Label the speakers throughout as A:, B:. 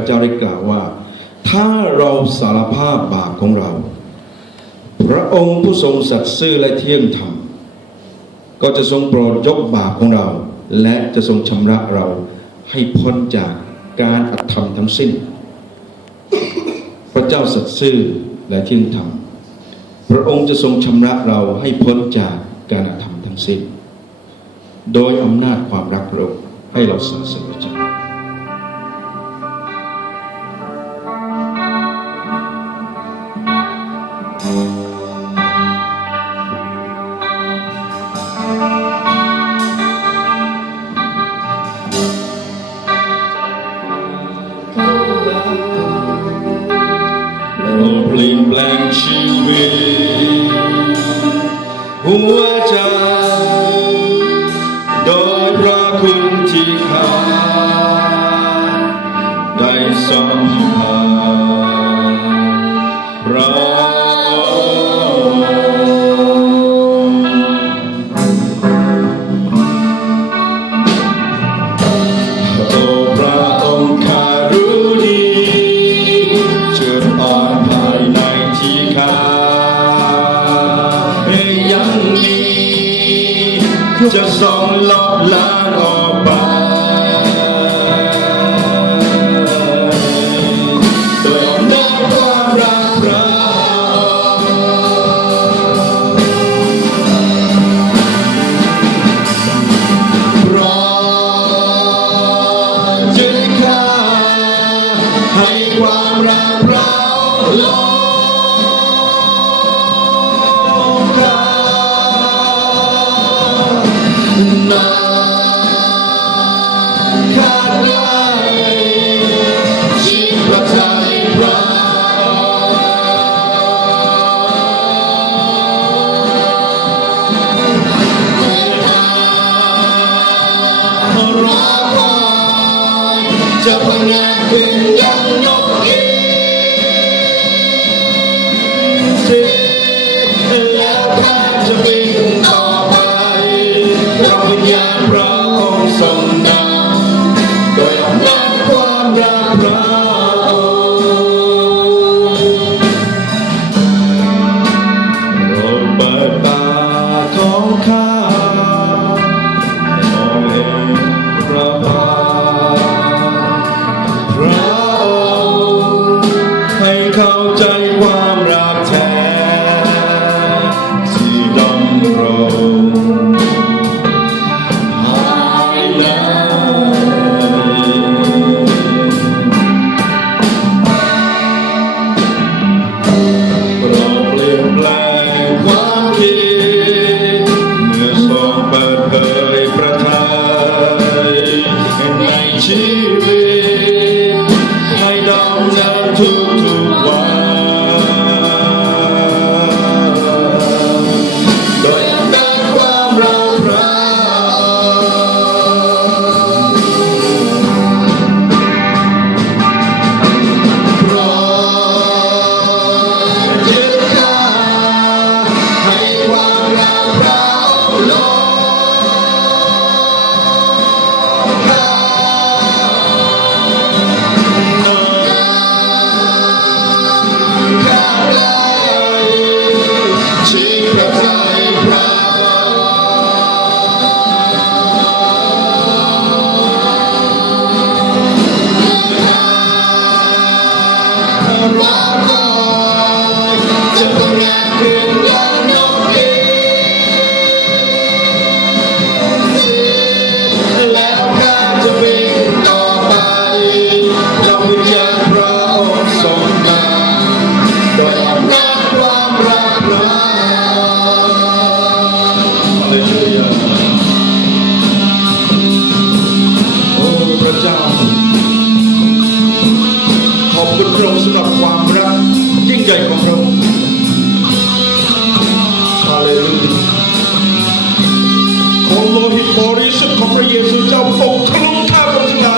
A: ระเจ้าได้กล่าวว่า ถ้าเราสารภาพบาปของเรา พระองค์ผู้ทรงสัตย์ซื่อและเที่ยงธรรมก็จะทรงโปรดยกบาปของเรา และจะทรงชำระเราให้พ้นจากการอธรรมทั้งสิ้น พระเจ้าสัตย์ซื่อและเที่ยงธรรมพระองค์จะทรงชำระเราให้พ้นจากการอธรรมทั้งสิ้น โดยอำนาจความรักพระองค์ให้เราสรรเสริญพระเจ้า เร ข้า สำหรับความรักยิ่งใหญ่ของพระองค์ฮาเลลูยาของโลหิตบริสุทธิ์ของพระเยซูเจ้าปกคลุมข้าพเจ้า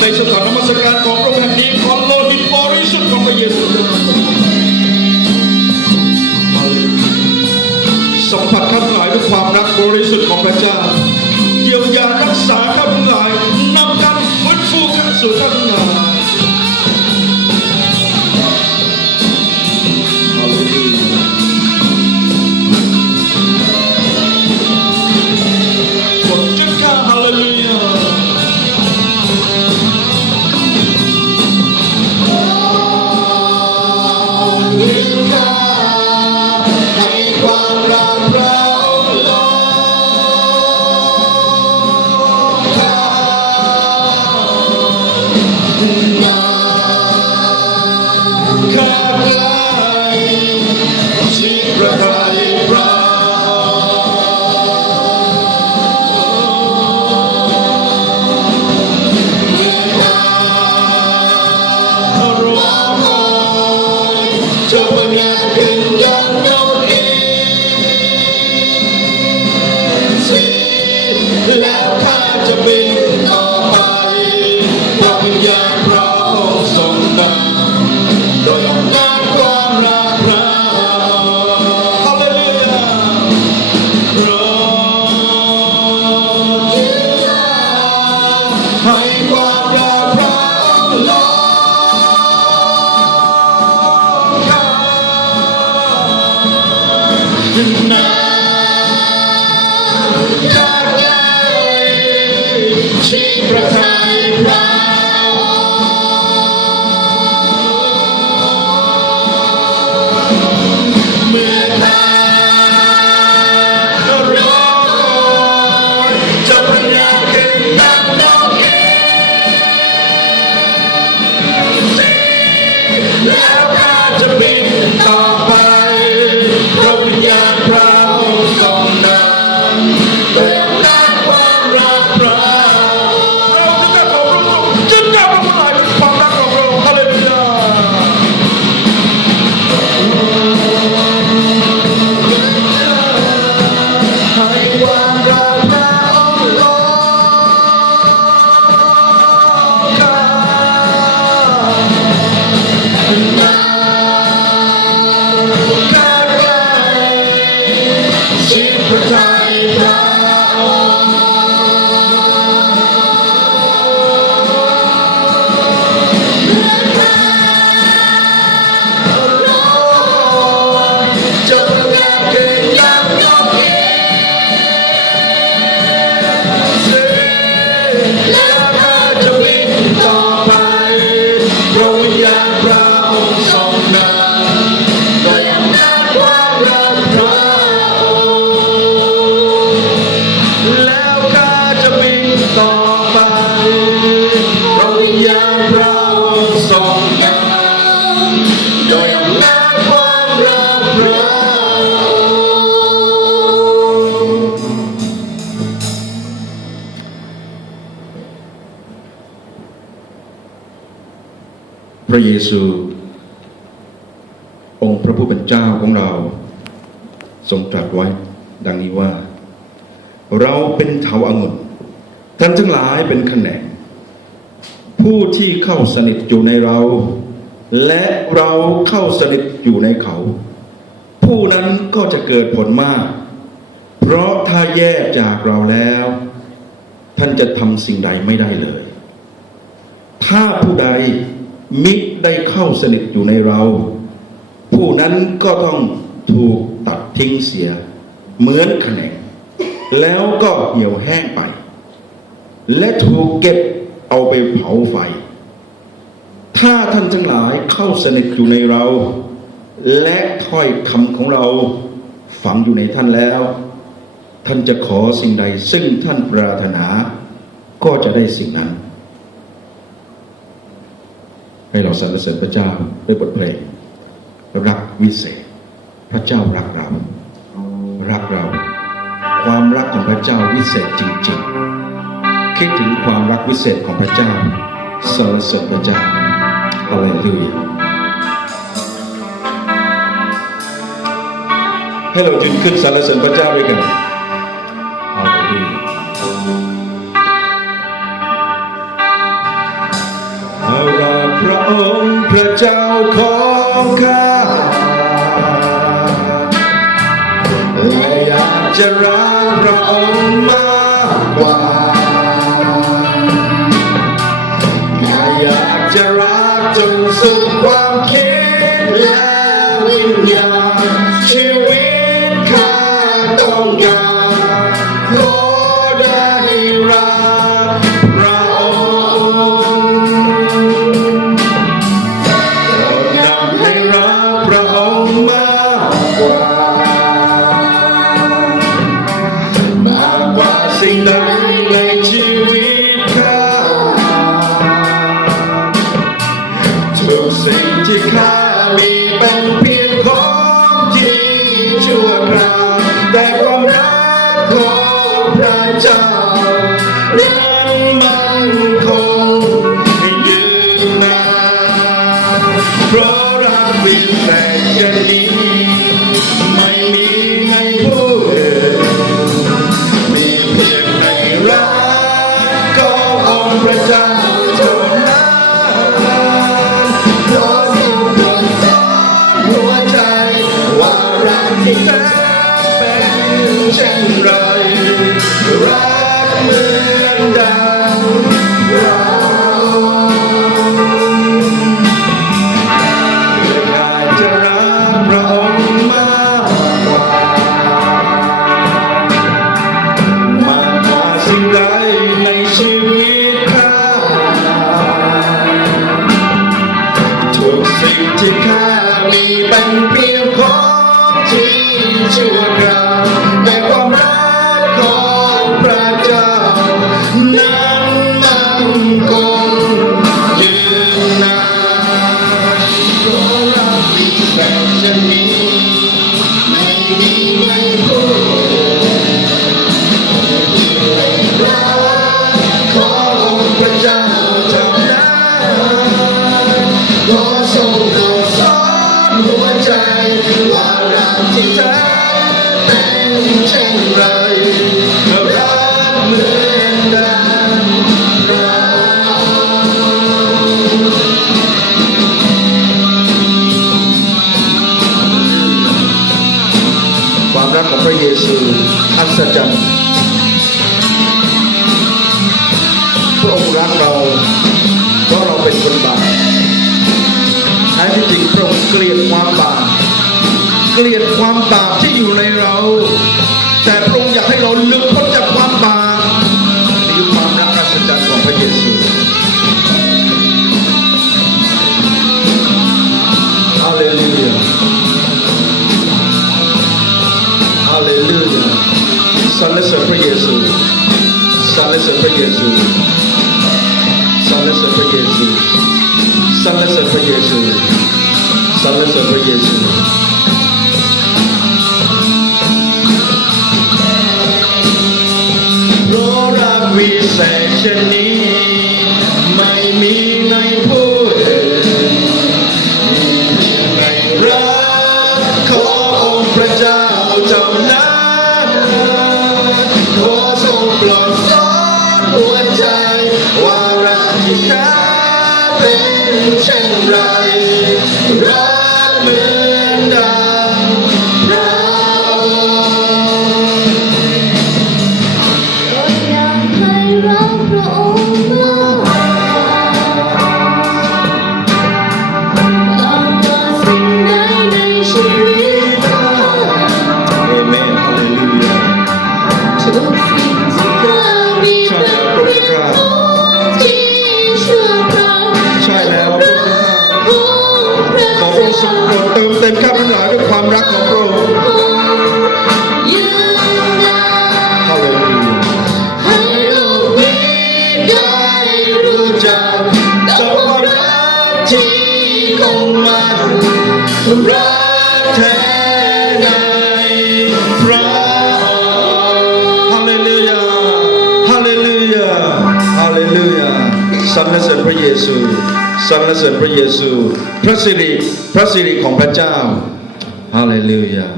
A: ในสถานนมัสการของพระองค์แห่งนี้ขอโลหิตบริสุทธิ์ของพระเยซูเจ้าสัมผัสข้างหลายด้วยความรักบริสุทธิ์ของพระเจ้าเยียวยารักต่ Chicago. Africa. ระเยซู องค์พระผู้เป็นเจ้าของเรา ทรงตรัสไว้ดังนี้ว่า เราเป็นเถาอางุ่นท่านทั้งหลายเป็นแขนงผู้ที่เข้าสนิทอยู่ในเรา และเราเข้าสนิทอยู่ในเขา ผู้นั้นก็จะเกิดผลมาก เพราะถ้าแยกจากเราแล้ว ท่านจะทำสิ่งใดไม่ได้เลย ถ้าผู้ใด มิได้เข้าสนิทอยู่ในเรา ผู้นั้นก็ต้องถูกตัดทิ้งเสีย เหมือนแขนงแล้วก็เหี่ยวแห้งไป และถูกเก็บเอาไปเผาไฟ ถ้าท่านทั้งหลายเข้าสนิทอยู่ในเรา และถ้อยคำของเราฝังอยู่ในท่านแล้ว ท่านจะขอสิ่งใดซึ่งท่านปรารถนา ก็จะได้สิ่งนั้น ให้เราสรรเสริญพระเจ้าด้วยบทเพลงรักวิเศษ พระเจ้ารักเรา รักเรา ความรักของพระเจ้าวิเศษจริงๆ คิดถึงความรักวิเศษของพระเจ้าสรรเสริญพระเจ้าฮาเลลูยา ให้เรายืนขึ้นสรรเสริญพระเจ้าด้วยกัน ระเจ้าของข้าและอยากจะรักพระองค์มากกว่าแค่อยากจะรักจนสุดความคิดและวิญญาณชีวิตข้าต้องการ กเฮาเลลูยาสรรเสริญ เติมเต็มข้าพเจ้าด้วยความรักของพระ สรรเสริญพระเยซู พระสิริพระสิริของพระเจ้าฮาเลลูยา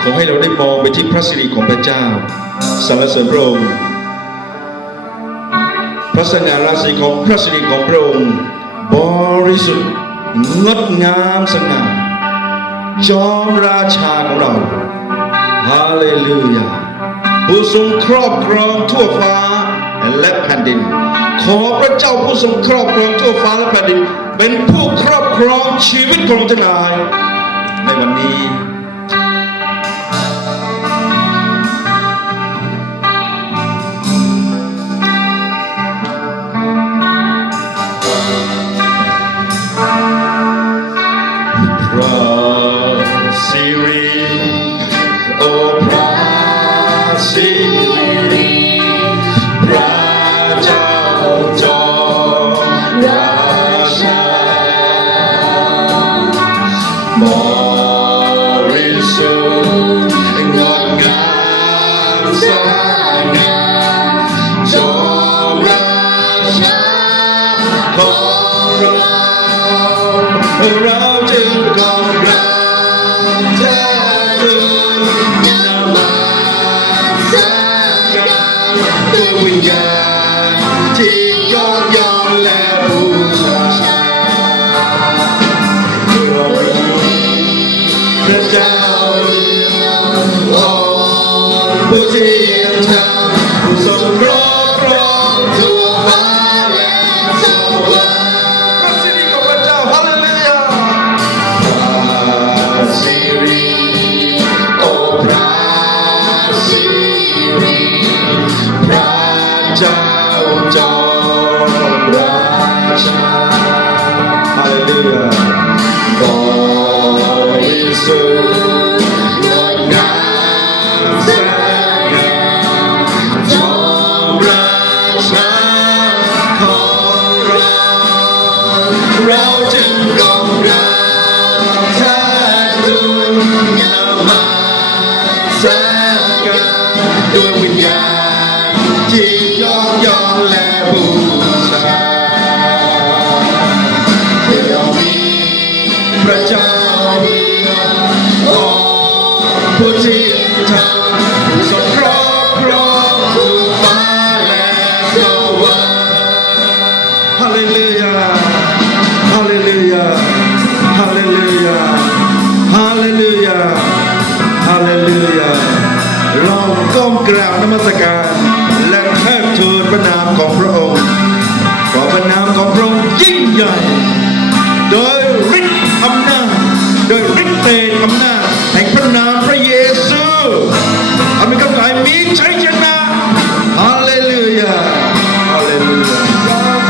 A: ขอให้เราได้มองไปที่พระสิริของพระเจ้าสรรเสริญพระองค์พระสง่าราศีของพระสิริของพระองค์บริสุทธิ์งดงามสง่าจอมราชาของเรา ฮาเลลูยาผู้ทรงครอบครองทั่วฟ้าและแผ่นดิน ขอพระเจ้าผู้ทรงครอบครองทั่วฟ้าและแผ่นดิน เป็นผู้ครอบครองชีวิตของเราทั้งหลายในวันนี้ เราจึงกองราบแท้ทูลนมัสการด้วยวิญญาณที่ยอมยอมและบูชาเราพระเจ้าเดียวองค์ผู้ที่ยังทำผู้ทรงครอ ช มัสการและเทิดทูนพระนามของพระ